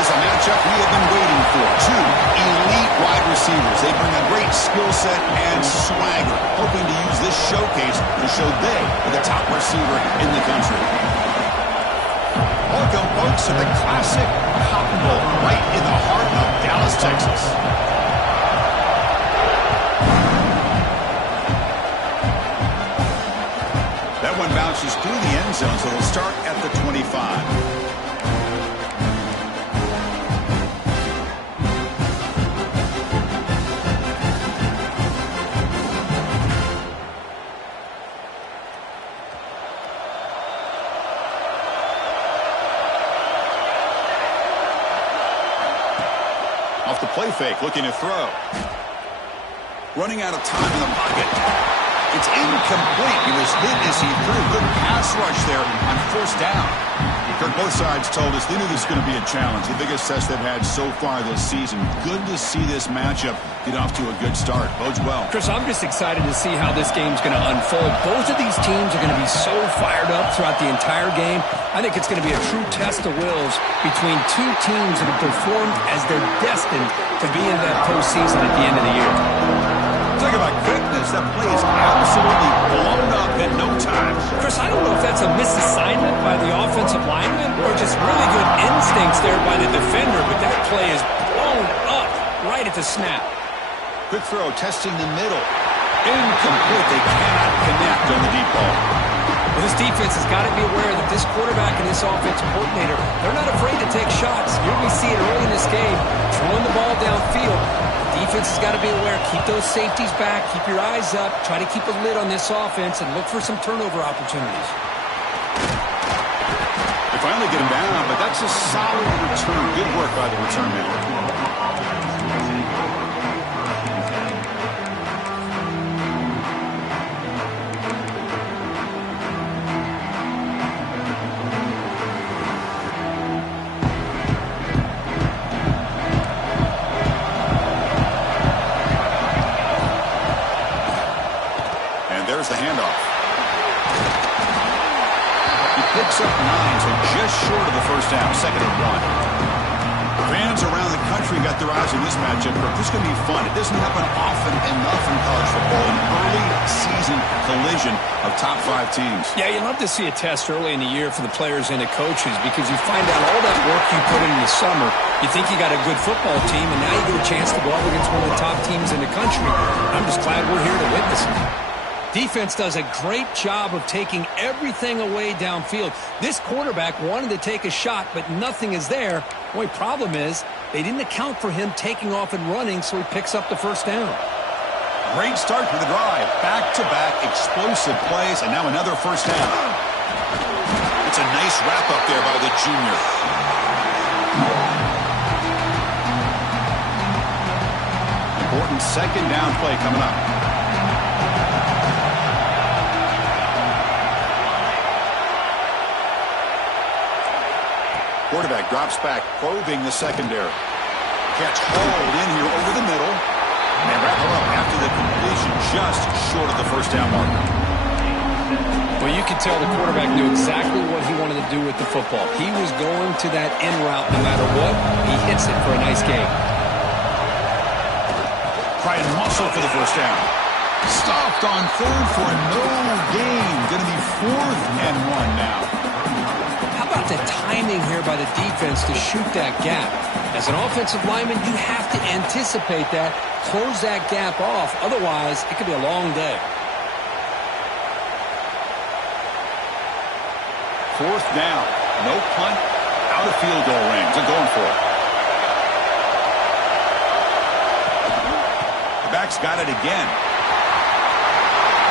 is a matchup we have been waiting for. Two elite wide receivers. They bring a great skill set and swagger, hoping to use this showcase to show they are the top receiver in the country. Welcome, folks, to the classic Cotton Bowl, right in the heart of Dallas, Texas. That one bounces through the end zone, so they'll start at the 25. Off the play fake, looking to throw. Running out of time in the pocket. It's incomplete. He was hit as he threw. Good pass rush there on first down. Kirk, both sides told us they knew this was going to be a challenge. The biggest test they've had so far this season. Good to see this matchup get off to a good start. Bodes well. Chris, I'm just excited to see how this game's going to unfold. Both of these teams are going to be so fired up throughout the entire game. I think it's going to be a true test of wills between two teams that have performed as they're destined to be in that postseason at the end of the year. Talk about quickness. That play is absolutely blown up in no time. Chris, I don't know if that's a misassignment by the offensive lineman or just really good instincts there by the defender, but that play is blown up right at the snap. Quick throw, testing the middle. Incomplete. They cannot connect on the deep ball. Well, this defense has got to be aware that this quarterback and this offensive coordinator, they're not afraid to take shots. Here we see it early in this game, throwing the ball downfield. The defense has got to be aware. Keep those safeties back. Keep your eyes up. Try to keep a lid on this offense and look for some turnover opportunities. They finally get him down, but that's a solid return. Good work by the return man. There's the handoff. He picks up 9, so just short of the first down, second and 1. Fans around the country got their eyes on this matchup. This is going to be fun. It doesn't happen often enough in college football. An early season collision of top 5 teams. Yeah, you love to see a test early in the year for the players and the coaches because you find out all that work you put in the summer. You think you got a good football team, and now you get a chance to go up against one of the top teams in the country. I'm just glad we're here to witness it. Defense does a great job of taking everything away downfield. This quarterback wanted to take a shot, but nothing is there. The only problem is they didn't account for him taking off and running, so he picks up the first down. Great start to the drive. Back-to-back explosive plays, and now another first down. It's a nice wrap-up there by the junior. Important second down play coming up. Quarterback drops back, probing the secondary. Catch hauled in here over the middle. And wrap it up after the completion, just short of the first down mark. Well, you can tell the quarterback knew exactly what he wanted to do with the football. He was going to that in route no matter what. He hits it for a nice gain. Try and muscle for the first down. Stopped on third for no gain. Going to be 4th and 1 now. How about the timing here by the defense to shoot that gap? As an offensive lineman, you have to anticipate that, close that gap off. Otherwise, it could be a long day. 4th down. No punt. Out of field goal range. They're going for it. The back's got it again.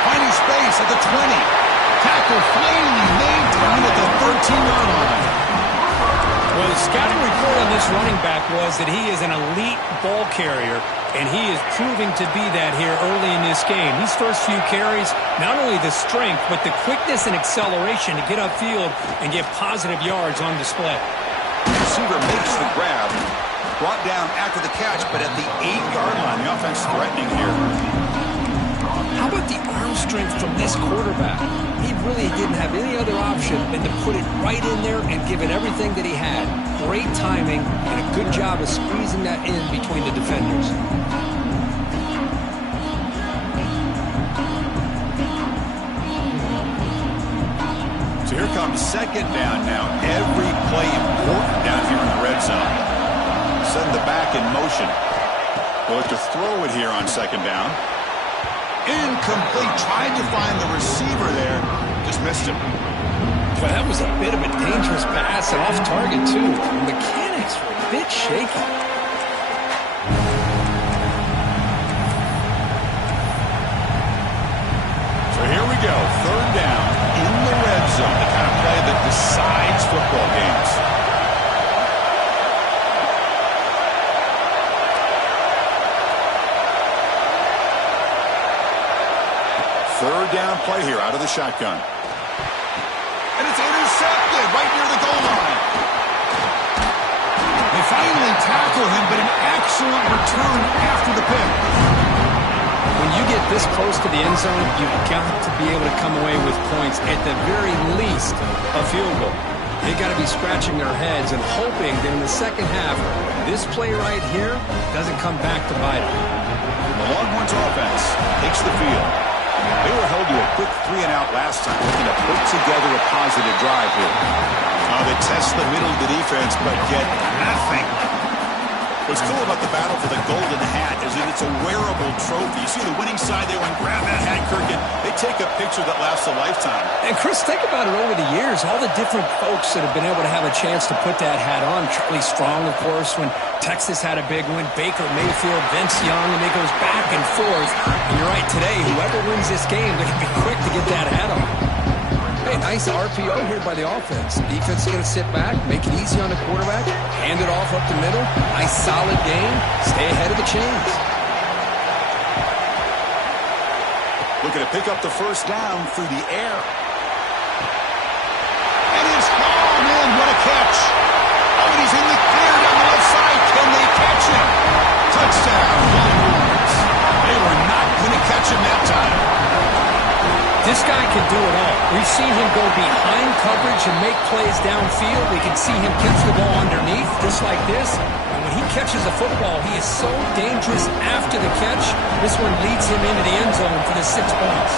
Finding space at the 20. Tackle finally made down at the 13-yard line. Well, the scouting report on this running back was that he is an elite ball carrier, and he is proving to be that here early in this game. These first few carries, not only the strength, but the quickness and acceleration to get upfield and get positive yards on display. The receiver makes the grab, brought down after the catch, but at the 8-yard line, the offense threatening here. How about the arm strength from this quarterback? He really didn't have any other option than to put it right in there and give it everything that he had. Great great timing and a good job of squeezing that in between the defenders. So here comes second down now. Every play important down here in the red zone. Send the back in motion. They'll look to throw it here on second down. Incomplete. Tried to find the receiver there. Just missed him. Well, that was a bit of a dangerous pass and off target, too. The mechanics were a bit shaky. So here we go. Third down in the red zone. The kind of play that decides football games. Third down play here out of the shotgun. And it's intercepted right near the goal line. They finally tackle him, but an excellent return after the pick. When you get this close to the end zone, you've got to be able to come away with points, at the very least a field goal. They've got to be scratching their heads and hoping that in the second half, this play right here doesn't come back to bite them. The Longhorns offense takes the field. They were held to a quick 3-and-out last time, looking to put together a positive drive here. They test the middle of the defense, but get nothing. What's cool about the battle for the golden hat is that it's a wearable trophy. You see the winning side, they want to grab that hat, Kirk, and they take a picture that lasts a lifetime. And, Chris, think about it over the years. All the different folks that have been able to have a chance to put that hat on. Charlie Strong, of course, when Texas had a big win. Baker Mayfield, Vince Young, and it goes back and forth. And you're right, today, whoever wins this game, they're going to be quick to get that hat on. Hey, nice RPO here by the offense. Defense is going to sit back, make it easy on the quarterback, hand it off up the middle. Nice solid game. Stay ahead of the chains. Looking to pick up the first down through the air. And it's hauled in. What a catch. Oh, and he's in the clear down the left side. Can they catch him? Touchdown, Longhorns. They were not going to catch him that time. This guy can do it all. We've seen him go behind coverage and make plays downfield. We can see him catch the ball underneath, just like this. And when he catches a football, he is so dangerous after the catch. This one leads him into the end zone for the 6 points.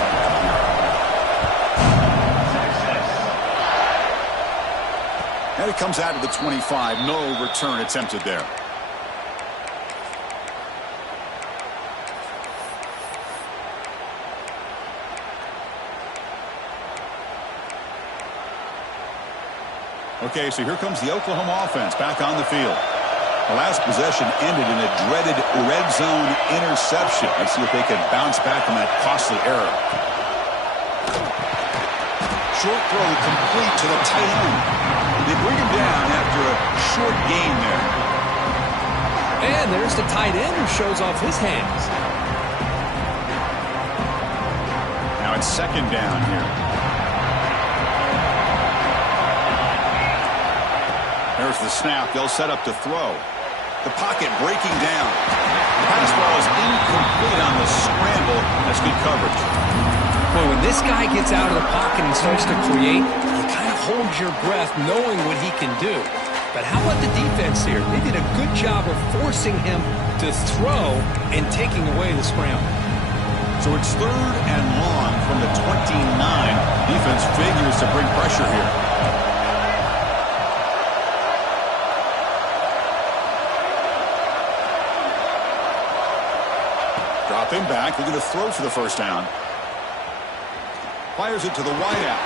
And it comes out of the 25. No return attempted there. Okay, so here comes the Oklahoma offense back on the field. The last possession ended in a dreaded red zone interception. Let's see if they can bounce back from that costly error. Short throw complete to the tight end. They bring him down after a short gain there. And there's the tight end who shows off his hands. Now it's second down here. There's the snap. They'll set up to throw. The pocket breaking down. The pass ball is incomplete on the scramble. That's good coverage. Boy, when this guy gets out of the pocket and starts to create, you kind of hold your breath knowing what he can do. But how about the defense here? They did a good job of forcing him to throw and taking away the scramble. So it's third and long from the 29. Defense figures to bring pressure here. Drop him back. Looking to throw for the first down. Fires it to the wideout.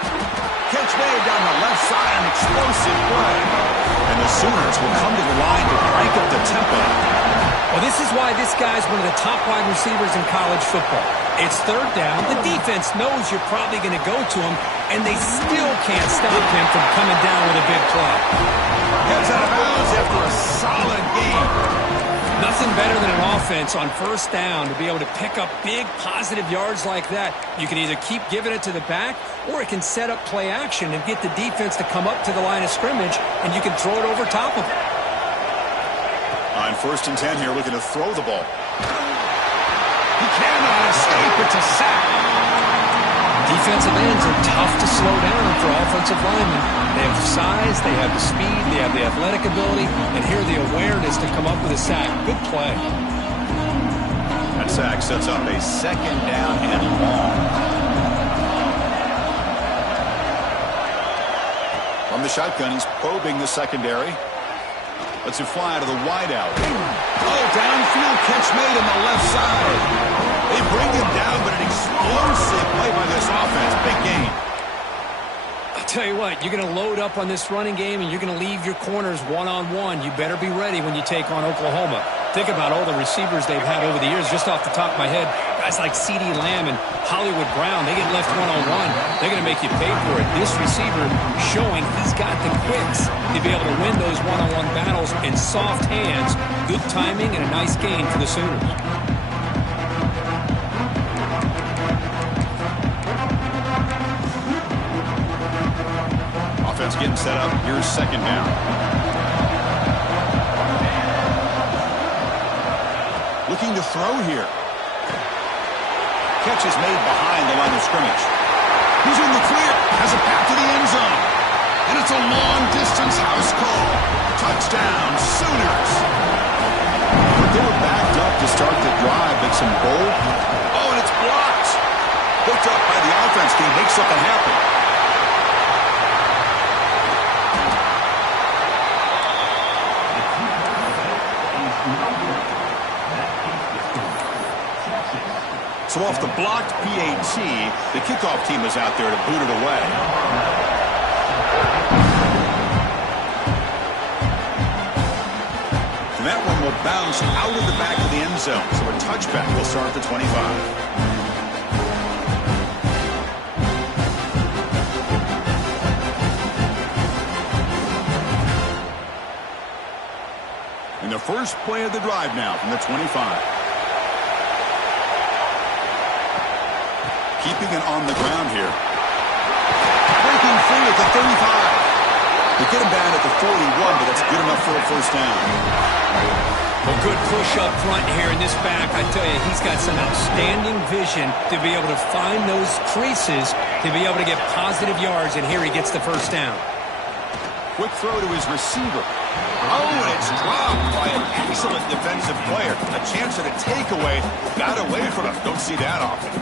Catch made down the left side. An explosive play. And the Sooners will come to the line to crank up the tempo. Well, this is why this guy's one of the top wide receivers in college football. It's third down. The defense knows you're probably going to go to him, and they still can't stop him from coming down with a big play. Gets out of bounds after a solid game. Nothing better than an offense on first down to be able to pick up big positive yards like that. You can either keep giving it to the back, or it can set up play action and get the defense to come up to the line of scrimmage, and you can throw it over top of it. On first and 10 here, looking to throw the ball. He cannot escape. It's a sack. Defensive ends are tough to slow down for offensive linemen. They have the size, they have the speed, they have the athletic ability, and here the awareness to come up with a sack. Good play. That sack sets up a second down and long. From the shotgun, he's probing the secondary. Lets it fly to the wideout. Oh, downfield catch made on the left side. They bring him down, but an explosive play by this offense. Big game. I'll tell you what, you're going to load up on this running game, and you're going to leave your corners one-on-one. You better be ready when you take on Oklahoma. Think about all the receivers they've had over the years. Just off the top of my head, guys like CeeDee Lamb and Hollywood Brown, they get left one-on-one. They're going to make you pay for it. This receiver showing he's got the quicks to be able to win those one-on-one battles in soft hands. Good timing and a nice gain for the Sooners. Offense getting set up. Here's second down. Looking to throw here. Catch is made behind the line of scrimmage. He's in the clear. Has a path to the end zone. And it's a long-distance house call. Touchdown, Sooners. But they were backed up to start the drive, but some bold. Oh, and it's blocked. Picked up by the offense team. Makes something happen. So off the blocked PAT, the kickoff team is out there to boot it away. And that one will bounce out of the back of the end zone. So a touchback will start at the 25. And the first play of the drive now from the 25. Keeping it on the ground here. Breaking free at the 35. They get him down at the 41, but that's good enough for a first down. A good push up front here in this back. I tell you, he's got some outstanding vision to be able to find those creases, to be able to get positive yards, and here he gets the first down. Quick throw to his receiver. Oh, and it's dropped by an excellent defensive player. A chance at a takeaway. Got away from him. Don't see that often.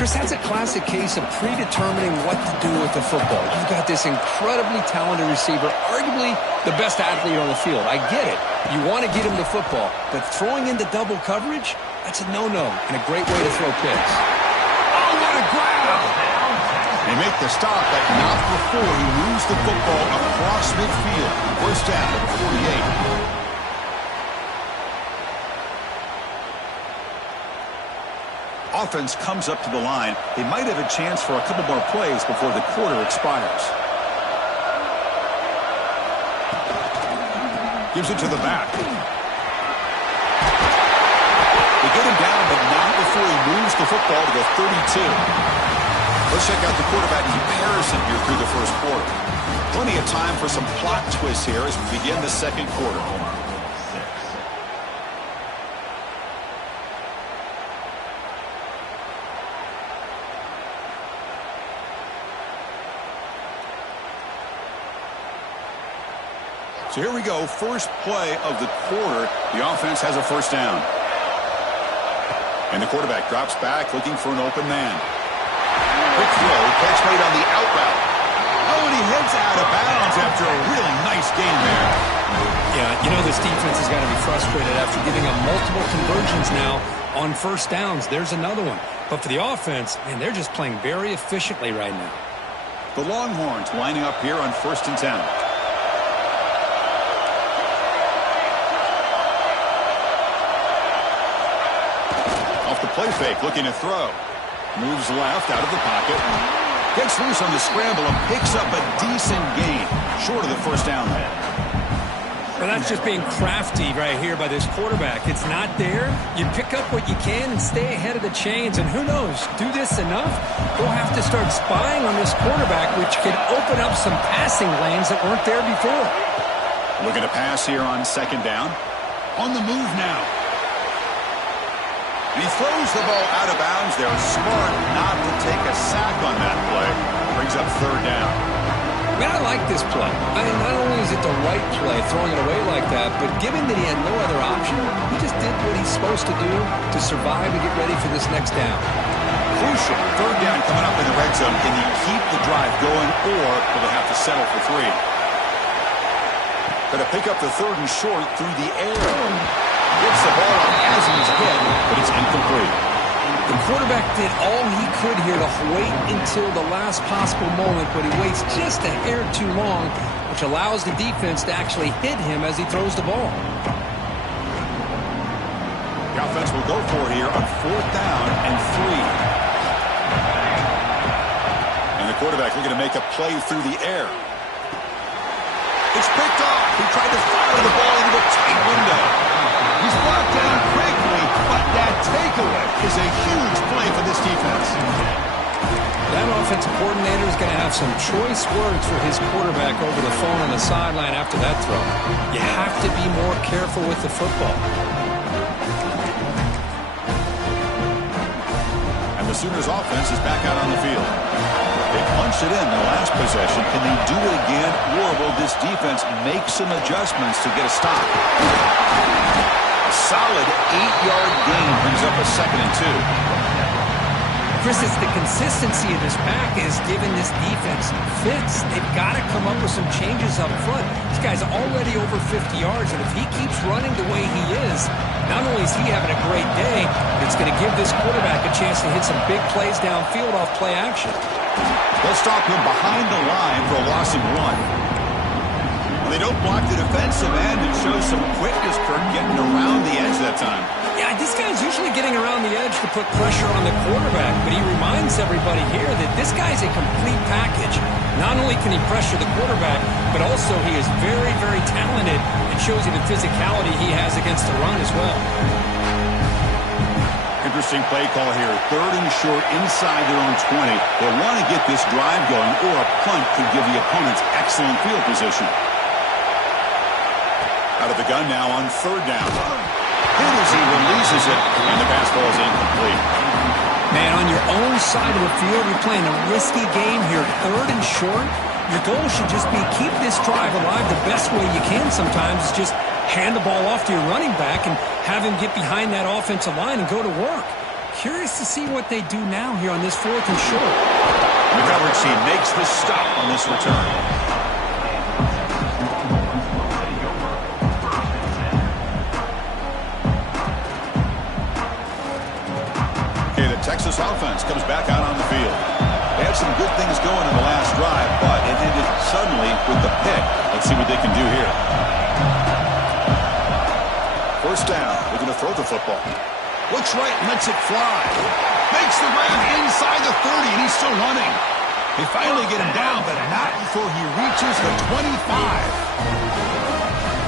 Chris, that's a classic case of predetermining what to do with the football. You've got this incredibly talented receiver, arguably the best athlete on the field. I get it. You want to get him the football, but throwing into double coverage, that's a no-no and a great way to throw picks. Oh, what a grab! They make the stop, but not before he moves the football across midfield. First down at the 48. Offense comes up to the line. They might have a chance for a couple more plays before the quarter expires. Gives it to the back. They get him down, but not before he moves the football to the 32. Let's check out the quarterback comparison here through the first quarter. Plenty of time for some plot twists here as we begin the second quarter. So here we go, first play of the quarter. The offense has a first down. And the quarterback drops back looking for an open man. Quick throw, catch made on the out route. Oh, and he heads out of bounds after a really nice game there. Yeah, you know this defense has got to be frustrated after giving up multiple conversions now on first downs. There's another one. But for the offense, man, they're just playing very efficiently right now. The Longhorns lining up here on 1st and 10. The play fake, looking to throw. Moves left out of the pocket. Gets loose on the scramble and picks up a decent gain. Short of the first down there. Well, that's just being crafty right here by this quarterback. It's not there. You pick up what you can and stay ahead of the chains. And who knows, do this enough, we'll have to start spying on this quarterback, which could open up some passing lanes that weren't there before. Looking to pass here on second down. On the move now. And he throws the ball out of bounds there. Smart not to take a sack on that play. Brings up third down. Man, I like this play. I mean, not only is it the right play, throwing it away like that, but given that he had no other option, he just did what he's supposed to do to survive and get ready for this next down. Crucial. Third down coming up in the red zone. Can he keep the drive going, or will they have to settle for 3? Going to pick up the third and short through the air. Gets the ball on as he's hit, but it's incomplete. The quarterback did all he could here to wait until the last possible moment, but he waits just a hair too long, which allows the defense to actually hit him as he throws the ball. The offense will go for it here on 4th down and 3. And the quarterback looking to make a play through the air. It's picked off. He tried to fire the ball into a tight window. He's brought down quickly, but that takeaway is a huge play for this defense. That offensive coordinator is going to have some choice words for his quarterback over the phone on the sideline after that throw. You have to be more careful with the football. And the Sooners offense is back out on the field. They punched it in the last possession. Can they do it again, or will this defense make some adjustments to get a stop? A solid 8-yard gain brings up a 2nd and 2. Chris, it's the consistency of this pack is giving this defense fits. They've got to come up with some changes up front. This guy's already over 50 yards, and if he keeps running the way he is, not only is he having a great day, it's going to give this quarterback a chance to hit some big plays downfield off play action. They'll stop him behind the line for a loss of 1. Well, they don't block the defensive end and show some quickness, Kirk, getting around the edge that time. Yeah, this guy's usually getting around the edge to put pressure on the quarterback, but he reminds everybody here that this guy's a complete package. Not only can he pressure the quarterback, but also he is very, very talented and shows you the physicality he has against the run as well. Interesting play call here. 3rd and short inside their own 20. They want to get this drive going, or a punt could give the opponents excellent field position. Out of the gun now on 3rd down. Hit as he releases it, and the pass ball is incomplete. Man, on your own side of the field, you're playing a risky game here. 3rd and short. Your goal should just be keep this drive alive the best way you can sometimes. Is just hand the ball off to your running back and have him get behind that offensive line and go to work. Curious to see what they do now here on this 4th and short. The coverage team makes the stop on this return. Okay, the Texas offense comes back out on the field. They had some good things going in the last drive, but it ended suddenly with the pick. Let's see what they can do here. 1st down. They're going to throw the football. Looks right, lets it fly. Makes the grab inside the 30, and he's still running. They finally get him down, but not before he reaches the 25.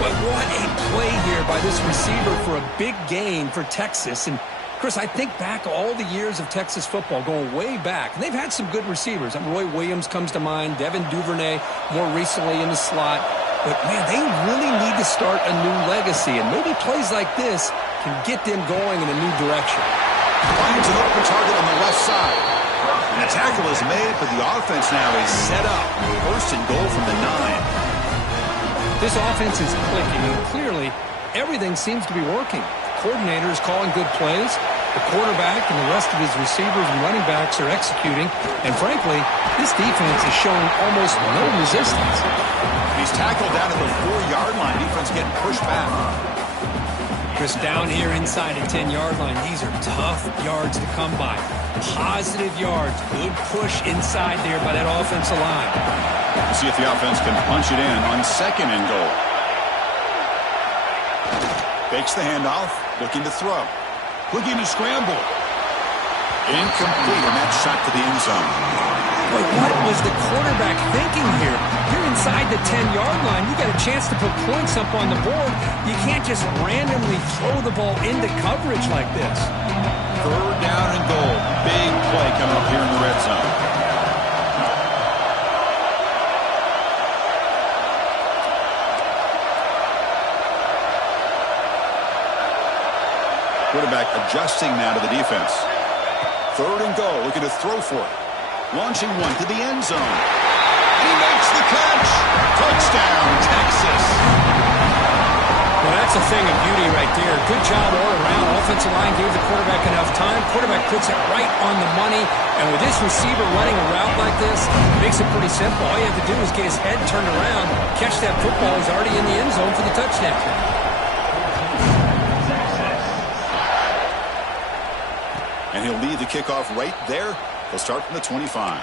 But what a play here by this receiver for a big gain for Texas. And Chris, I think back all the years of Texas football, going way back, and they've had some good receivers. Roy Williams comes to mind, Devin Duvernay more recently in the slot. But, man, they really need to start a new legacy, and maybe plays like this can get them going in a new direction. Finds an open target on the left side. And the tackle is made, but the offense now is set up. 1st and goal from the 9. This offense is clicking, and clearly everything seems to be working. The coordinator is calling good plays. The quarterback and the rest of his receivers and running backs are executing. And, frankly, this defense is showing almost no resistance. He's tackled down at the 4-yard line. Defense getting pushed back. Chris, down here inside the 10-yard line, these are tough yards to come by. Positive yards. Good push inside there by that offensive line. We'll see if the offense can punch it in on 2nd and goal. Fakes the handoff. Looking to throw. Looking to scramble. Incomplete, and that shot to the end zone. But what was the quarterback thinking here? You're inside the 10-yard line. You got a chance to put points up on the board. You can't just randomly throw the ball into coverage like this. 3rd down and goal. Big play coming up here in the red zone. Quarterback adjusting now to the defense. 3rd and goal, looking to throw for it. Launching one to the end zone. And he makes the catch. Touchdown, Texas. Well, that's a thing of beauty right there. Good job all around. Offensive line gave the quarterback enough time. Quarterback puts it right on the money. And with this receiver running a route like this, it makes it pretty simple. All you have to do is get his head turned around, catch that football. He's already in the end zone for the touchdown. And he'll lead the kickoff right there. He'll start from the 25.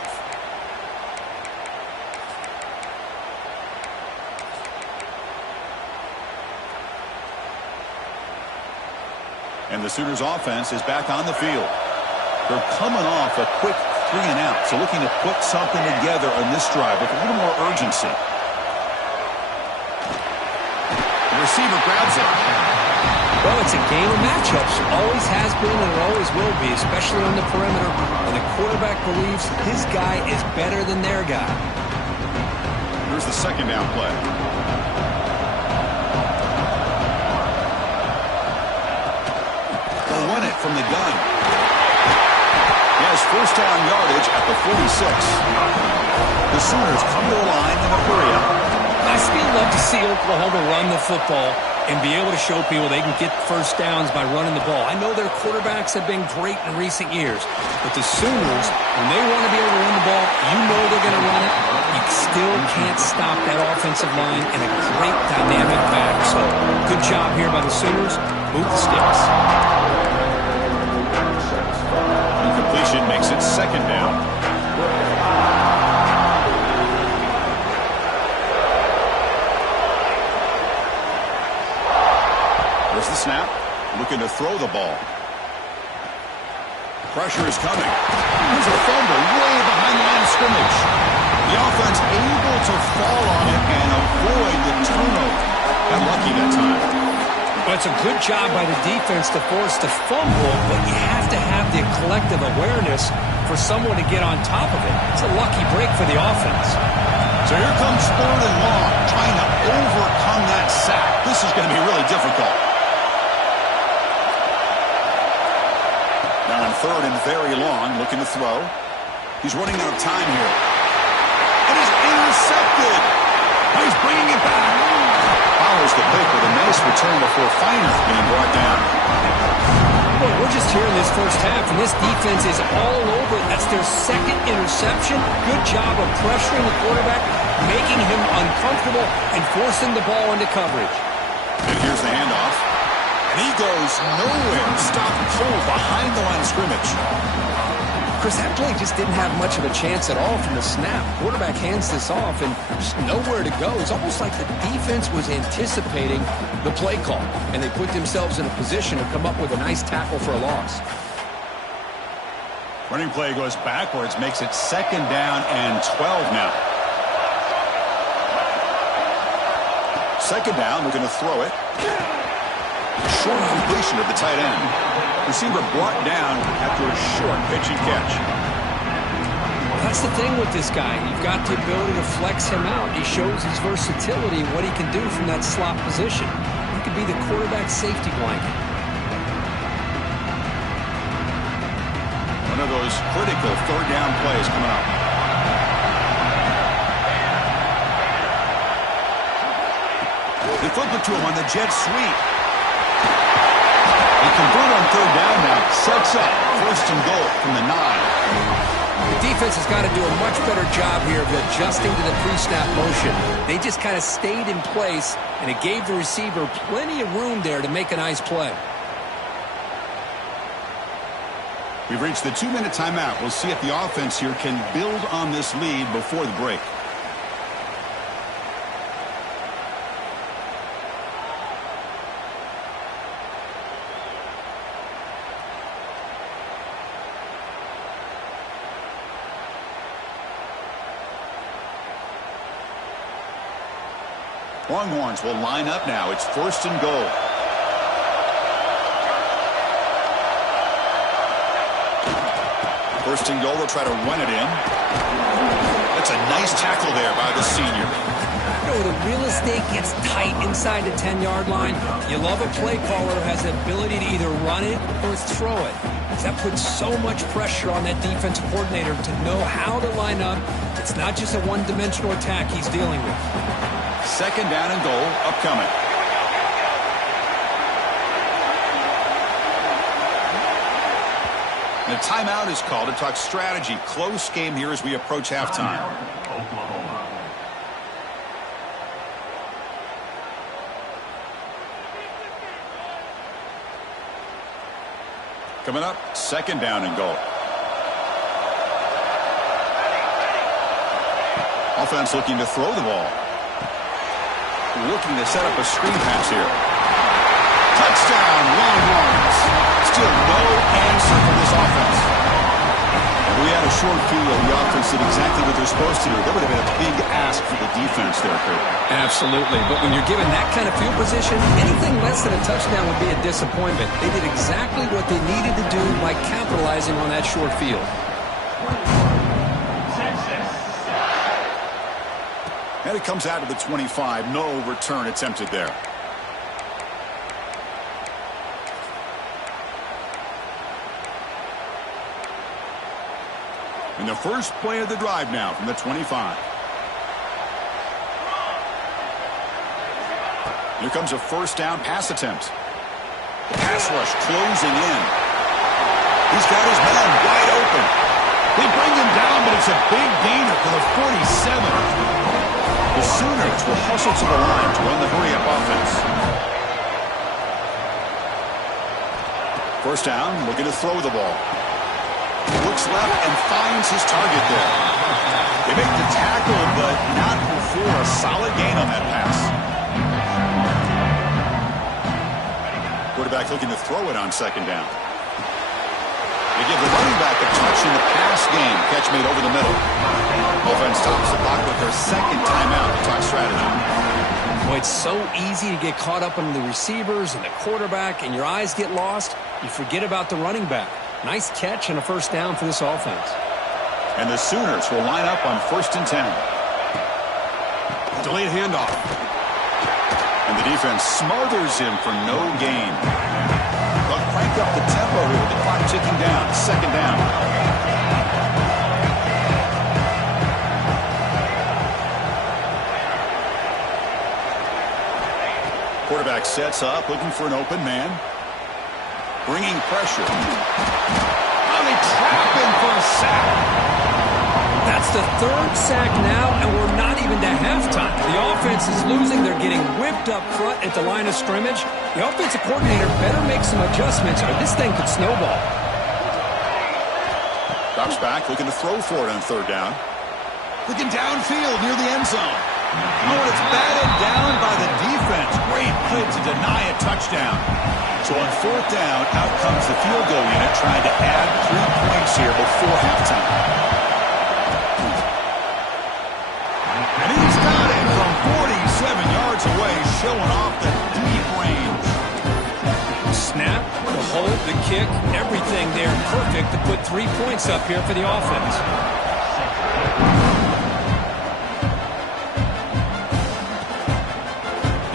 And the Sooners offense is back on the field. They're coming off a quick 3-and-out, so looking to put something together on this drive with a little more urgency. The receiver grabs it. Well, it's a game of matchups. Always has been and it always will be, especially on the perimeter. And the quarterback believes his guy is better than their guy. Here's the 2nd down play. They'll run it from the gun. He has 1st down yardage at the 46. The Sooners come to the line in a hurry up. I still love to see Oklahoma run the football and be able to show people they can get 1st downs by running the ball. I know their quarterbacks have been great in recent years, but the Sooners, when they want to be able to run the ball, you know they're going to run it. You still can't stop that offensive line in a great dynamic back. So good job here by the Sooners. Move the sticks. Incompletion makes it 2nd down. There's the snap. Looking to throw the ball. Pressure is coming. There's a fumble way behind the line of scrimmage. The offense able to fall on it and avoid the turnover. Got lucky that time. Well, it's a good job by the defense to force the fumble, but you have to have the collective awareness for someone to get on top of it. It's a lucky break for the offense. So here comes 3rd and long, trying to overcome that sack. This is going to be really difficult. Now on 3rd and very long, looking to throw. He's running out of time here. And he's intercepted. Now he's bringing it back. Follows the pick with a nice return before Feiner being brought down. Well, we're just here in this 1st half, and this defense is all over. That's their 2nd interception. Good job of pressuring the quarterback, making him uncomfortable, and forcing the ball into coverage. And here's the handoff. And he goes nowhere. Stop full behind the line of scrimmage. Chris, that play just didn't have much of a chance at all from the snap. Quarterback hands this off and just nowhere to go. It's almost like the defense was anticipating the play call, and they put themselves in a position to come up with a nice tackle for a loss. Running play goes backwards, makes it 2nd down and 12 now. 2nd down, looking to throw it. Short completion of the tight end. Receiver brought down after a short pitch and catch. That's the thing with this guy. You've got the ability to flex him out. He shows his versatility, what he can do from that slot position. He could be the quarterback safety blanket. One of those critical 3rd down plays coming up. They flip it to him on the jet sweep. They convert on 3rd down now. Sets up 1st and goal from the 9. The defense has got to do a much better job here of adjusting to the pre-snap motion. They just kind of stayed in place, and it gave the receiver plenty of room there to make a nice play. We've reached the 2-minute timeout. We'll see if the offense here can build on this lead before the break. Longhorns will line up now. It's 1st and goal. First and goal, they'll try to run it in. That's a nice tackle there by the senior. know, the real estate gets tight inside the 10-yard line. You love a play caller who has the ability to either run it or throw it. That puts so much pressure on that defensive coordinator to know how to line up. It's not just a one-dimensional attack he's dealing with. Second down and goal upcoming. The timeout is called to talk strategy. Close game here as we approach halftime. Coming up, second down and goal. Offense looking to throw the ball. Looking to set up a screen pass here. Touchdown, Longhorns. Still no answer for this offense. If we had a short field, the offense did exactly what they're supposed to do. That would have been a big ask for the defense there, Kurt. Absolutely. But when you're given that kind of field position, anything less than a touchdown would be a disappointment. They did exactly what they needed to do by capitalizing on that short field. And it comes out of the 25. No return attempted there. And the first play of the drive now from the 25. Here comes a first down pass attempt. The pass rush closing in. He's got his man wide open. They bring him down, but it's a big gainer for the 47. The Sooners will hustle to the line to run the hurry-up offense. First down, looking to throw the ball. Looks left and finds his target there. They make the tackle, but not before a solid gain on that pass. Quarterback looking to throw it on second down. They give the running back a touch in the pass game. Catch made over the middle. Offense stops the clock with their second timeout to talk strategy. Boy, it's so easy to get caught up in the receivers and the quarterback, and your eyes get lost. You forget about the running back. Nice catch and a first down for this offense. And the Sooners will line up on 1st and 10. Delayed handoff. And the defense smothers him for no gain. They'll crank up the tempo here with the clock ticking down. Second down. Quarterback sets up, looking for an open man. Bringing pressure. Oh, they trap him for a sack. That's the third sack now, and we're not even to halftime. The offense is losing. They're getting whipped up front at the line of scrimmage. The offensive coordinator better make some adjustments, or this thing could snowball. Drops back, looking to throw for it on third down. Looking downfield near the end zone. Oh, and it's batted down by the defense. Great play to deny a touchdown. So on fourth down, out comes the field goal unit trying to add 3 points here before halftime. And he's got it from 47 yards away, showing off the deep range. Snap, the hold, the kick, everything there perfect to put 3 points up here for the offense.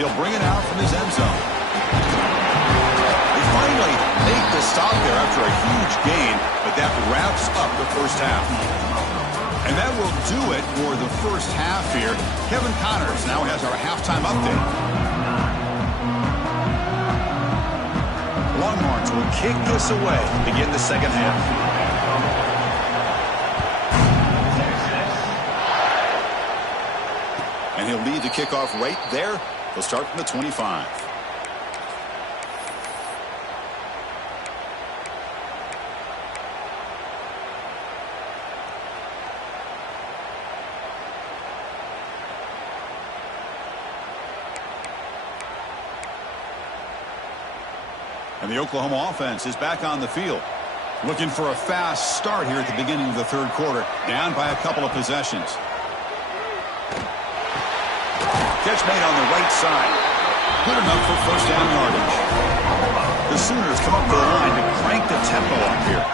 He'll bring it out from his end zone. They finally make the stop there after a huge gain, but that wraps up the first half. And that will do it for the first half here. Kevin Connors now has our halftime update. Longhorns will kick this away to begin the second half. And he'll lead the kickoff right there. He'll start from the 25. And the Oklahoma offense is back on the field. Looking for a fast start here at the beginning of the third quarter. Down by a couple of possessions. Catch made on the right side. Good enough for first down yardage. The Sooners come up to the line to crank the tempo up here.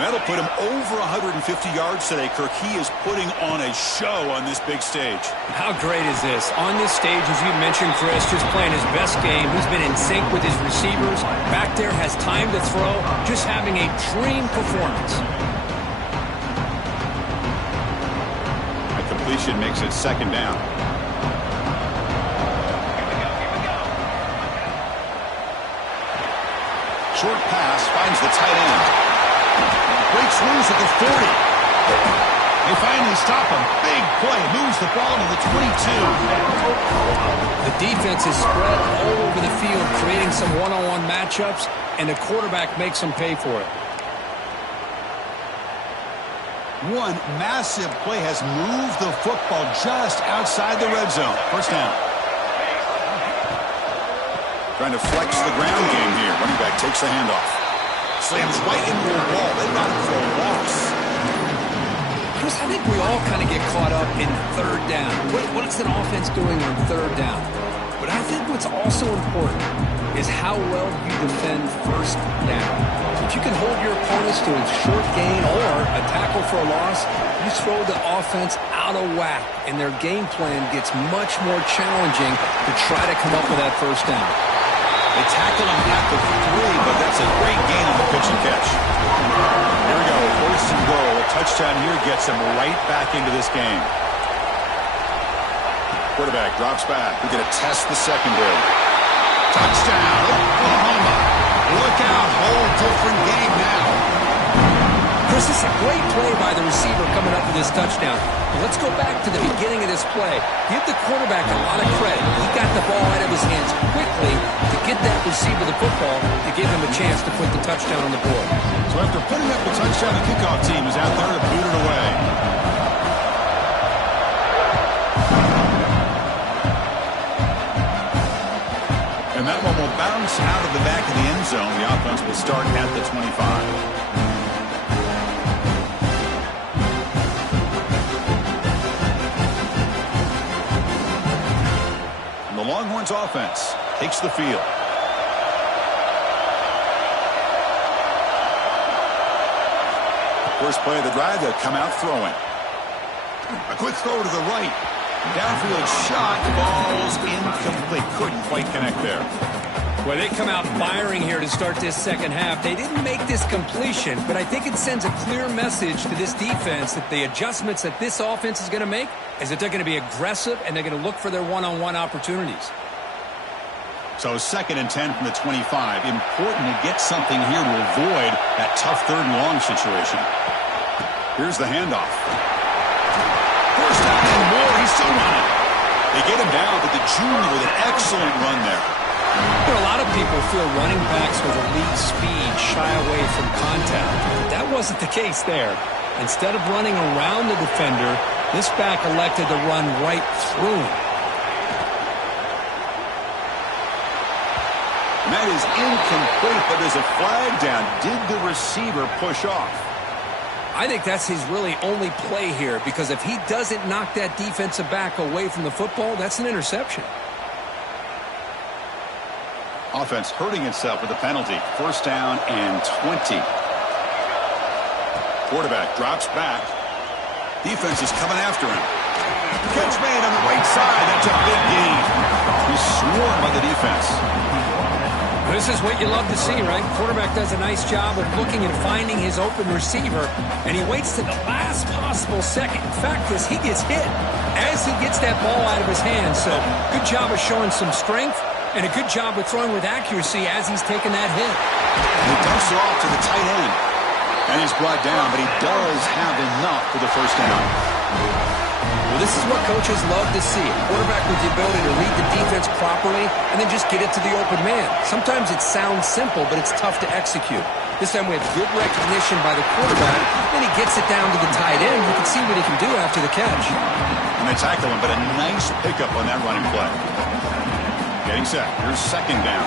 That'll put him over 150 yards today. Kirk, he is putting on a show on this big stage. How great is this? On this stage, as you mentioned, Chris, just playing his best game. He's been in sync with his receivers. Back there, has time to throw. Just having a dream performance. A completion makes it second down. Short pass finds the tight end. Breaks loose at the 40. They finally stop him. Big play. Moves the ball to the 22. The defense is spread all over the field, creating some one-on-one matchups, and the quarterback makes them pay for it. One massive play has moved the football just outside the red zone. First down. Trying to flex the ground game here. Running back takes the handoff. Slams right into a wall. They got it for a loss. Chris, I think we all kind of get caught up in third down. What is an offense doing on third down? But I think what's also important is how well you defend first down. If you can hold your opponents to a short gain or a tackle for a loss, you throw the offense out of whack, and their game plan gets much more challenging to try to come up with that first down. They tackle him at the 3, but that's a great gain on the pitch and catch. Here we go, first and goal. A touchdown here gets him right back into this game. Quarterback drops back. We're going to test the secondary. Touchdown, Oklahoma. Look out, whole different game now. Chris, this is a great play by the receiver coming up with this touchdown. But let's go back to the beginning of this play. Give the quarterback a lot of credit. He got the ball out of his hands quickly to get that receiver the football to give him a chance to put the touchdown on the board. So after putting up the touchdown, the kickoff team is out there to boot it away. And that one will bounce out of the back of the end zone. The offense will start at the 25. The Longhorns offense takes the field. First play of the drive, they'll come out throwing. A quick throw to the right. Downfield shot, ball's incomplete. Couldn't quite connect there. Well, they come out firing here to start this second half. They didn't make this completion, but I think it sends a clear message to this defense that the adjustments that this offense is going to make is that they're going to be aggressive and they're going to look for their one-on-one opportunities. So 2nd and 10 from the 25. Important to get something here to avoid that tough third and long situation. Here's the handoff. First down and more. He's still running. They get him down, but the junior with an excellent run there. There are a lot of people feel running backs with elite speed shy away from contact. That wasn't the case there. Instead of running around the defender, this back elected to run right through him. And that is incomplete, but there's a flag down. Did the receiver push off? I think that's his really only play here, because if he doesn't knock that defensive back away from the football, that's an interception. Offense hurting itself with a penalty. First down and 20. Quarterback drops back. Defense is coming after him. Catch made on the right side. That's a big gain. He's swarmed by the defense. This is what you love to see, right? Quarterback does a nice job of looking and finding his open receiver, and he waits to the last possible second. In fact, he gets hit as he gets that ball out of his hands. So good job of showing some strength, and a good job of throwing with accuracy as he's taking that hit. And he dumps it off to the tight end. And he's brought down, but he does have enough for the first down. Well, this is what coaches love to see. A quarterback with the ability to read the defense properly and then just get it to the open man. Sometimes it sounds simple, but it's tough to execute. This time we have good recognition by the quarterback. Then he gets it down to the tight end. You can see what he can do after the catch. And they tackle him, but a nice pickup on that running play. Getting set. Here's second down.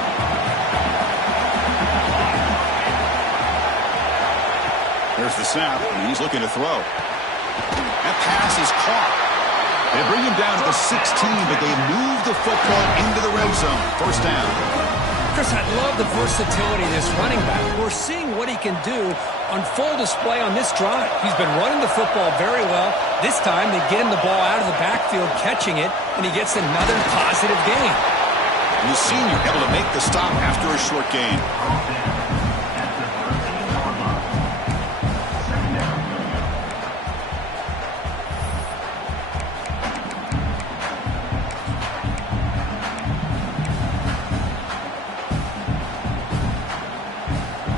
There's the snap, and he's looking to throw. That pass is caught. They bring him down to the 16, but they move the football into the red zone. First down. Chris, I love the versatility of this running back. We're seeing what he can do on full display on this drive. He's been running the football very well. This time they get him the ball out of the backfield, catching it, and he gets another positive gain. And the senior able to make the stop after a short gain.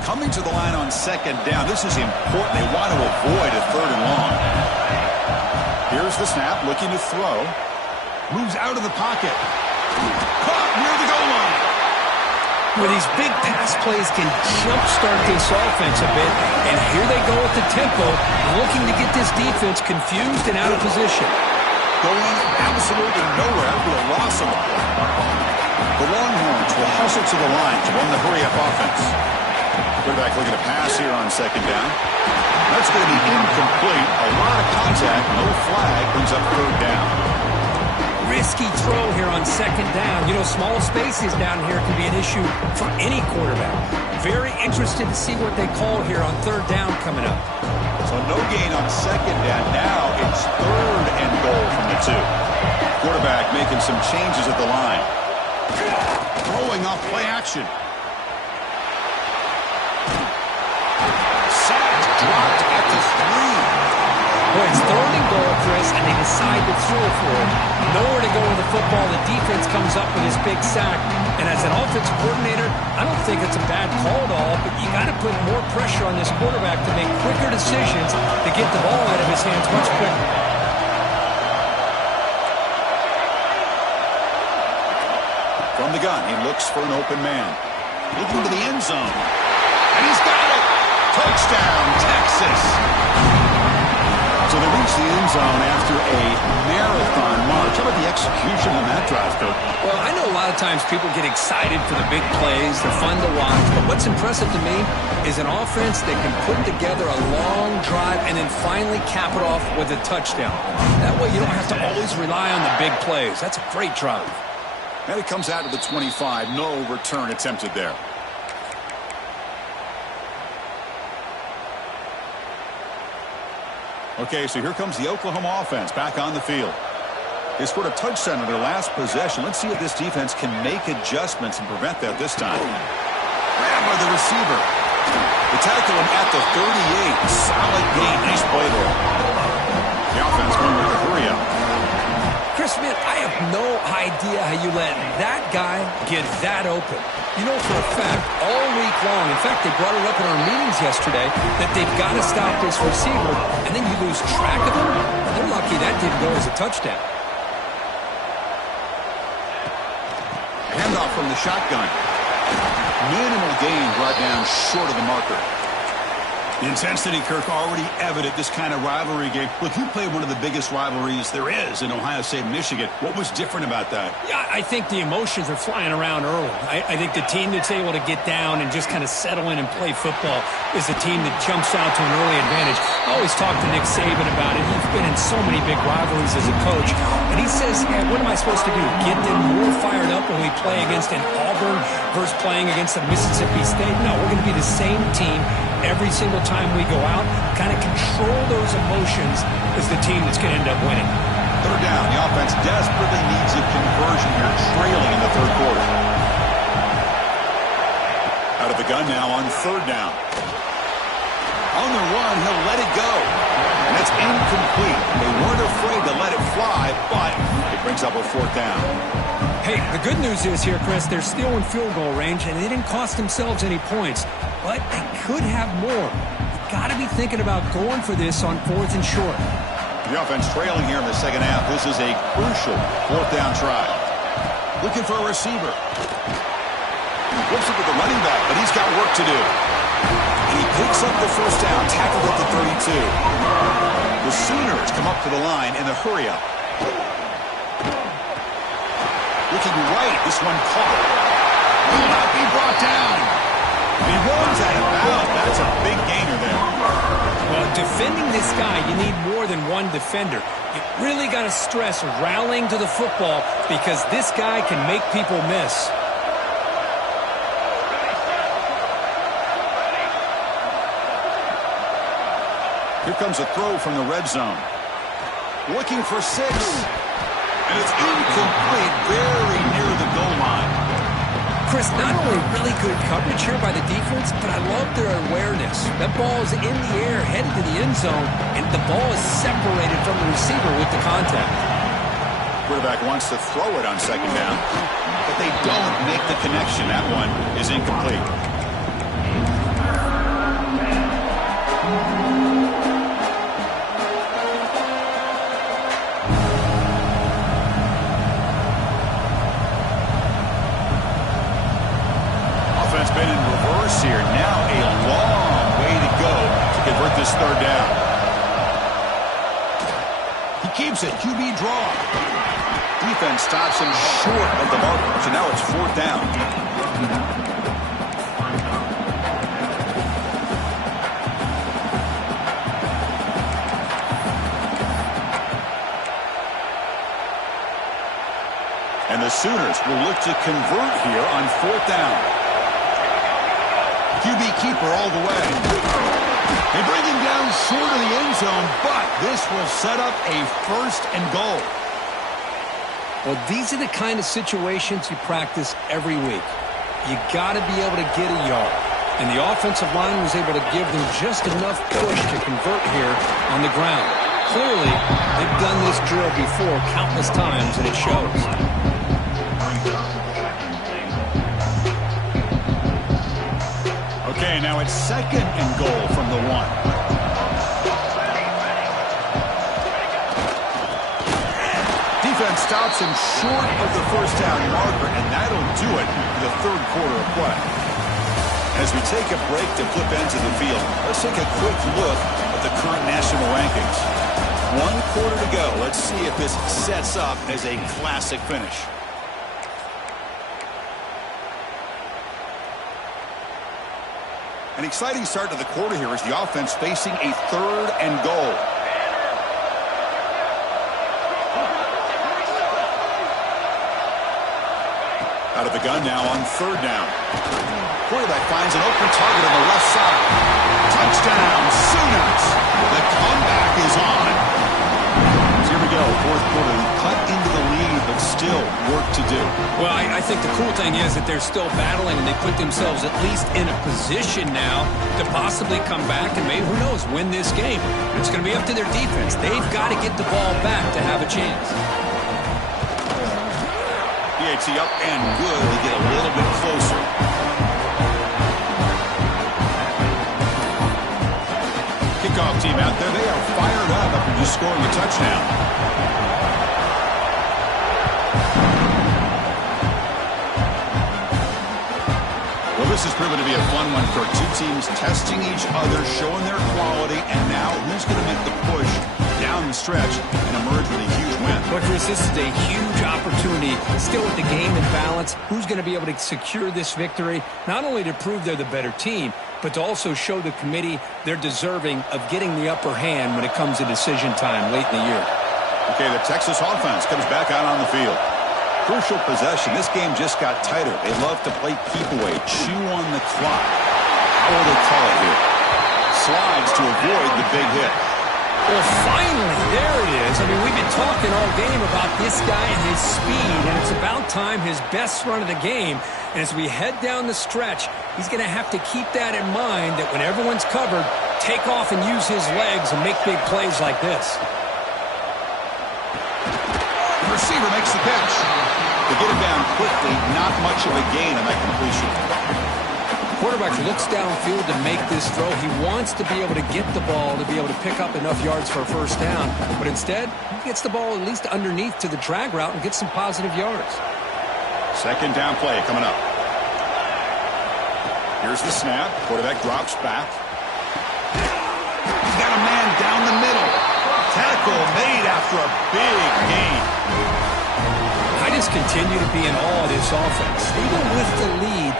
Coming to the line on second down. This is important. They want to avoid a third and long. Here's the snap, looking to throw. Moves out of the pocket. Caught near the goal line. Where these big pass plays can jumpstart this offense a bit. And here they go at the tempo, looking to get this defense confused and out of position. Going absolutely nowhere with a loss on the play. The Longhorns will hustle to the line to run the hurry-up offense. Quarterback looking to pass here on second down. That's going to be incomplete. A lot of contact, no flag, brings up third down. Risky throw here on second down. You know, small spaces down here can be an issue for any quarterback. Very interested to see what they call here on third down coming up. So no gain on second down. Now it's third and goal from the 2. Quarterback making some changes at the line. Throwing off play action. Dropped at the 3. Well, it's third and goal, Chris, and they decide to throw for it. Nowhere to go with the football. The defense comes up with this big sack. And as an offensive coordinator, I don't think it's a bad call at all, but you got to put more pressure on this quarterback to make quicker decisions to get the ball out of his hands much quicker. From the gun, he looks for an open man. Looking to the end zone. And he's got it! Touchdown, Texas! So they reach the end zone after a marathon march. How about the execution on that drive, Coach? Well, I know a lot of times people get excited for the big plays. They're fun to watch. But what's impressive to me is an offense that can put together a long drive and then finally cap it off with a touchdown. That way you don't have to always rely on the big plays. That's a great drive. And it comes out to the 25. No return attempted there. Okay, so here comes the Oklahoma offense back on the field. They scored a touchdown in their last possession. Let's see if this defense can make adjustments and prevent that this time. Grabbed by the receiver. They tackle him at the 38. Solid gain. Nice play there. The offense going with the hurry-up. Chris, man, I have no idea how you let that guy get that open. You know for a fact, all week long, in fact, they brought it up in our meetings yesterday, that they've got to stop this receiver, and then you lose track of him. They're lucky that didn't go as a touchdown. Handoff from the shotgun. Minimal gain brought down short of the marker. The intensity, Kirk, already evident this kind of rivalry game. Look, you played one of the biggest rivalries there is in Ohio State and Michigan. What was different about that? Yeah, I think the emotions are flying around early. I think the team that's able to get down and just kind of settle in and play football is the team that jumps out to an early advantage. I always talk to Nick Saban about it. He's been in so many big rivalries as a coach. And he says, hey, what am I supposed to do? Get them more fired up when we play against an Auburn versus playing against a Mississippi State? No, we're going to be the same team every single time we go out. Kind of control those emotions is the team that's going to end up winning. Third down. The offense desperately needs a conversion here, trailing in the third quarter. Out of the gun now on third down. On the run, he'll let it go. And it's incomplete. They weren't afraid to let it fly, but it brings up a fourth down. Hey, the good news is here, Chris, they're still in field goal range, and they didn't cost themselves any points. But they could have more. You've got to be thinking about going for this on fourth and short. The offense trailing here in the second half. This is a crucial fourth down try. Looking for a receiver. Whips it with the running back, but he's got work to do. And he picks up the first down, tackled at the 32. The Sooners come up to the line in the hurry-up. Looking right, this one caught. Will not be brought down. He runs out of bounds. That's a big gainer there. Well, defending this guy, you need more than one defender. You really got to stress rallying to the football because this guy can make people miss. Here comes a throw from the red zone. Looking for 6. And it's incomplete, very near the goal line. Chris, not only really good coverage here by the defense, but I love their awareness. That ball is in the air, headed to the end zone, and the ball is separated from the receiver with the contact. Quarterback wants to throw it on second down, but they don't make the connection. That one is incomplete. Offense been in reverse here. Now a long way to go to convert this third down. He keeps it. QB draw. Defense stops him short of the marker, so now it's fourth down. And the Sooners will look to convert here on fourth down. QB keeper all the way. They bring him down short of the end zone, but this will set up a first and goal. Well, these are the kind of situations you practice every week. You got to be able to get a yard. And the offensive line was able to give them just enough push to convert here on the ground. Clearly, they've done this drill before countless times, and it shows. Okay, now it's second and goal from the 1. Defense stops him short of the first down marker, and that'll do it for the third quarter of play. As we take a break to flip ends of the field, let's take a quick look at the current national rankings. 1 quarter to go. Let's see if this sets up as a classic finish. An exciting start to the quarter here as the offense facing a third and goal. Out of the gun now on third down. Quarterback finds an open target on the left side. Touchdown, Sooners. The comeback is on. So here we go, fourth quarter. Cut into the lead, but still work to do. Well, I think the cool thing is that they're still battling, and they put themselves at least in a position now to possibly come back and maybe, who knows, win this game. It's going to be up to their defense. They've got to get the ball back to have a chance. PAT up and good to get a little bit closer. Kickoff team out there. They are fired up after just scoring a touchdown. Well, this has proven to be a fun one for two teams testing each other, showing their quality, and now who's going to make the push down the stretch and emerge with a huge win. But Chris, this is a huge opportunity still with the game in balance. Who's going to be able to secure this victory, not only to prove they're the better team, but to also show the committee they're deserving of getting the upper hand when it comes to decision time late in the year. Okay, the Texas offense comes back out on the field. Crucial possession. This game just got tighter. They love to play keep away, chew on the clock. How will they call it here? Slides to avoid the big hit. Well, finally, there it is. I mean, we've been talking all game about this guy and his speed, and it's about time his best run of the game. And as we head down the stretch, he's going to have to keep that in mind, that when everyone's covered, take off and use his legs and make big plays like this. The receiver makes the catch. To get him down quickly, not much of a gain on that completion. Quarterback looks downfield to make this throw. He wants to be able to get the ball to be able to pick up enough yards for a first down. But instead, he gets the ball at least underneath to the drag route and gets some positive yards. Second down play coming up. Here's the snap. Quarterback drops back. He's got a man down the middle. Tackle made after a big gain. I just continue to be in awe of this offense. Even with the lead,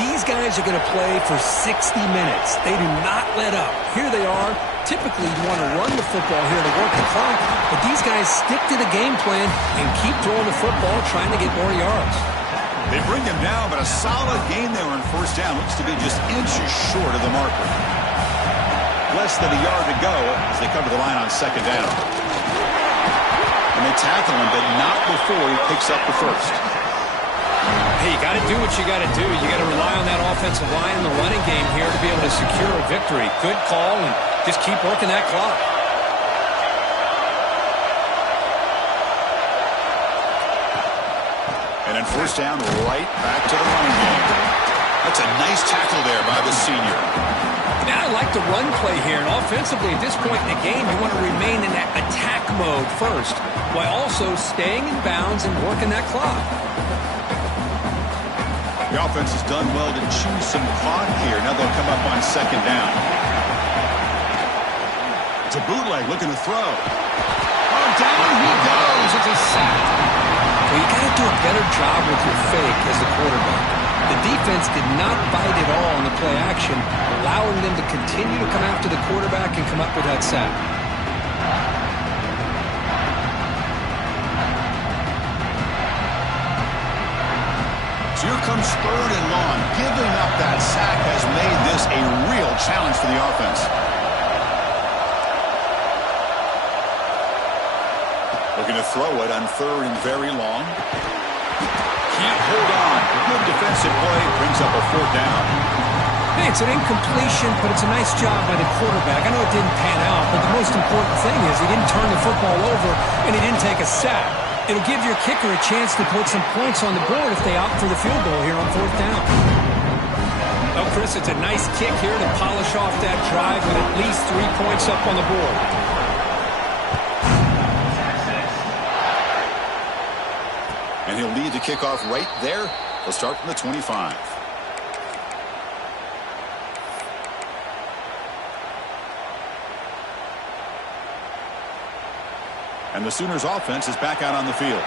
these guys are going to play for 60 minutes. They do not let up. Here they are. Typically, you want to run the football here to work the clock, but these guys stick to the game plan and keep throwing the football, trying to get more yards. They bring him down, but a solid gain there on first down. Looks to be just inches short of the marker. less than a yard to go as they come to the line on second down. And they tackle him, but not before he picks up the first. Hey, you got to do what you got to do. You got to rely on that offensive line and the running game here to be able to secure a victory. Good call, and just keep working that clock. And then first down, right back to the running game. That's a nice tackle there by the senior. Now I like the run play here, and offensively at this point in the game, you want to remain in that attack mode first, while also staying in bounds and working that clock. The offense has done well to choose some clock here. Now they'll come up on second down. It's a bootleg looking to throw. Oh, down he goes. It's a sack. Well, you got to do a better job with your fake as the quarterback. The defense did not bite at all on the play action, allowing them to continue to come after the quarterback and come up with that sack. So here comes third and long. Giving up that sack has made this a real challenge for the offense. Looking to throw it on third and very long. Can't hold on. Good defensive play. Brings up a fourth down. Hey, it's an incompletion, but it's a nice job by the quarterback. I know it didn't pan out, but the most important thing is he didn't turn the football over and he didn't take a sack. It'll give your kicker a chance to put some points on the board if they opt for the field goal here on fourth down. Well, Chris, it's a nice kick here to polish off that drive with at least 3 points up on the board. And he'll lead the kickoff right there. He'll start from the 25. And the Sooners offense is back out on the field.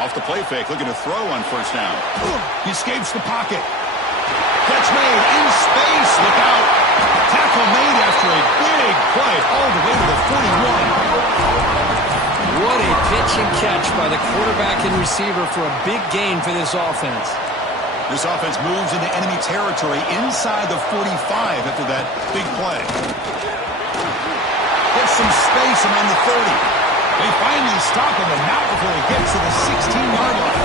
Off the play fake, looking to throw on first down. He escapes the pocket. Catch made in space. Look out. Tackle made after a big play all the way to the 41. What a pitch and catch by the quarterback and receiver for a big gain for this offense. This offense moves into enemy territory inside the 45 after that big play. Gets some space around the 30. They finally stop him, and not before he gets to the 16-yard line.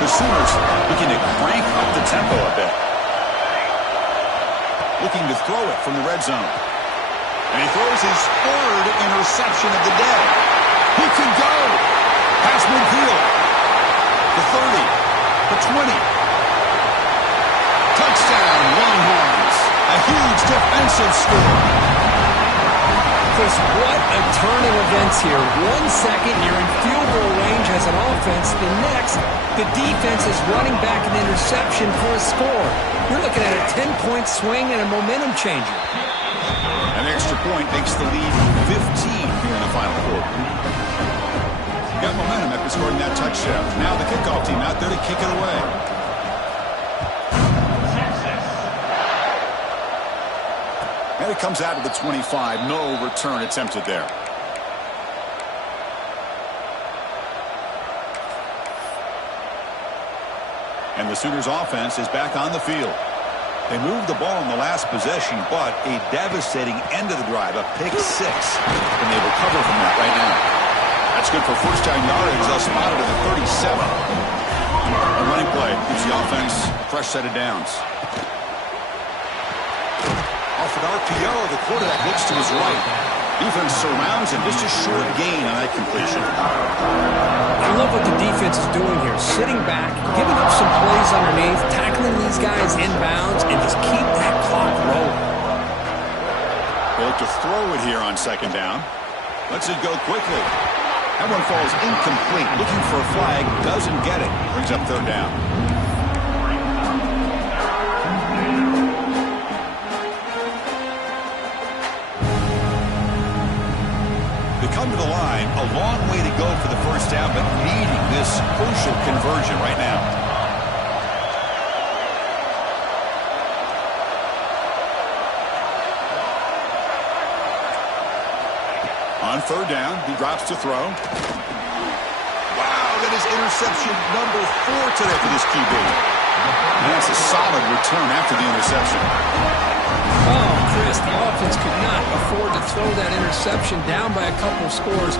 The Sooners looking to crank up the tempo a bit. Looking to throw it from the red zone. And he throws his third interception of the day. He can go. Pass midfield. The 30. The 20. Touchdown, Longhorns. A huge defensive score. Chris, what a turn of events here. 1 second, you're in field goal range as an offense. The next, the defense is running back an interception for a score. You're looking at a 10-point swing and a momentum changer. An extra point makes the lead 15 here in the final quarter. Got momentum after scoring that touchdown. Now the kickoff team out there to kick it away. And it comes out of the 25. No return attempted there. And the Sooners offense is back on the field. They moved the ball in the last possession, but a devastating end of the drive, a pick six. And they recover from that right now. That's good for first down yardage. They'll spot it at the 37. A running play gives the offense a fresh set of downs. Off an RPO, the quarterback looks to his right. Defense surrounds him. Just a short gain on that completion. I love what the defense is doing here. Sitting back, giving up some plays underneath, tackling these guys inbounds, and just keep that clock rolling. They look to throw it here on second down. Lets it go quickly. That one falls incomplete. Looking for a flag. Doesn't get it. Brings up third down. Come to the line, a long way to go for the first down, but needing this crucial conversion right now. On third down, he drops to throw. Wow, that is interception number 4 today for this QB. And that's a solid return after the interception. Oh, Chris, the offense could not afford to throw that interception down by a couple scores.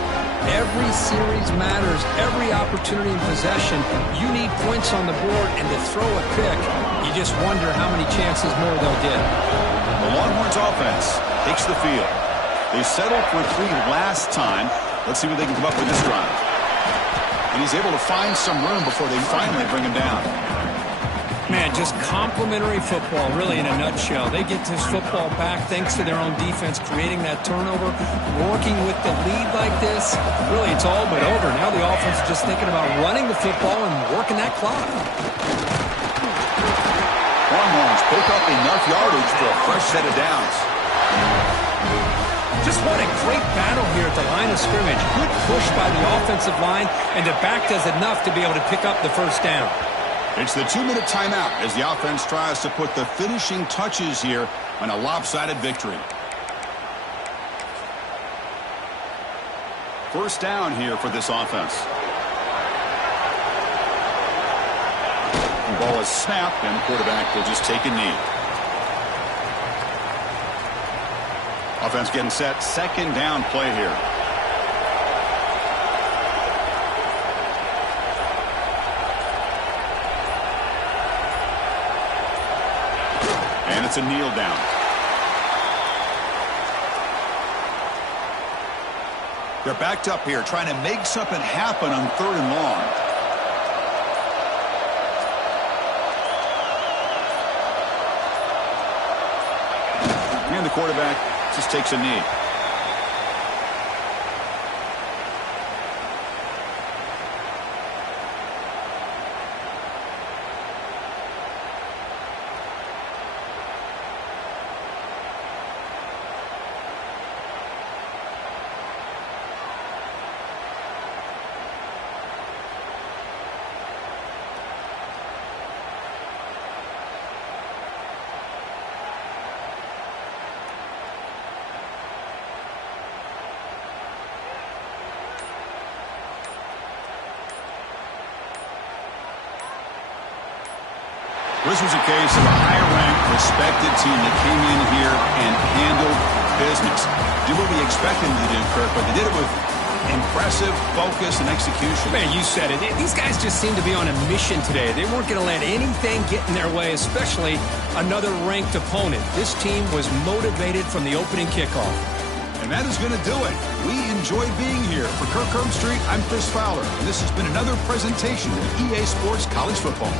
Every series matters. Every opportunity in possession, you need points on the board, and to throw a pick, you just wonder how many chances more they'll get. The Longhorns offense takes the field. They settled for 3 last time. Let's see what they can come up with this drive. And he's able to find some room before they finally bring him down. Man, just complimentary football, really, in a nutshell. They get this football back thanks to their own defense, creating that turnover, working with the lead like this. Really, it's all but over. Now the offense is just thinking about running the football and working that clock. Longhorns pick up enough yardage for a fresh set of downs. Just what a great battle here at the line of scrimmage. Good push by the offensive line, and the back does enough to be able to pick up the first down. It's the 2-minute timeout as the offense tries to put the finishing touches here on a lopsided victory. First down here for this offense. The ball is snapped, and the quarterback will just take a knee. Offense getting set. Second down play here. And it's a kneel down. They're backed up here trying to make something happen on 3rd and long. And the quarterback just takes a knee. This was a case of a higher-ranked, respected team that came in here and handled business. Did what we expected them to do, Kirk, but they did it with impressive focus and execution. Man, you said it. These guys just seem to be on a mission today. They weren't going to let anything get in their way, especially another ranked opponent. This team was motivated from the opening kickoff. And that is going to do it. We enjoyed being here. For Kirk Herbstreit, I'm Chris Fowler, and this has been another presentation of EA Sports College Football.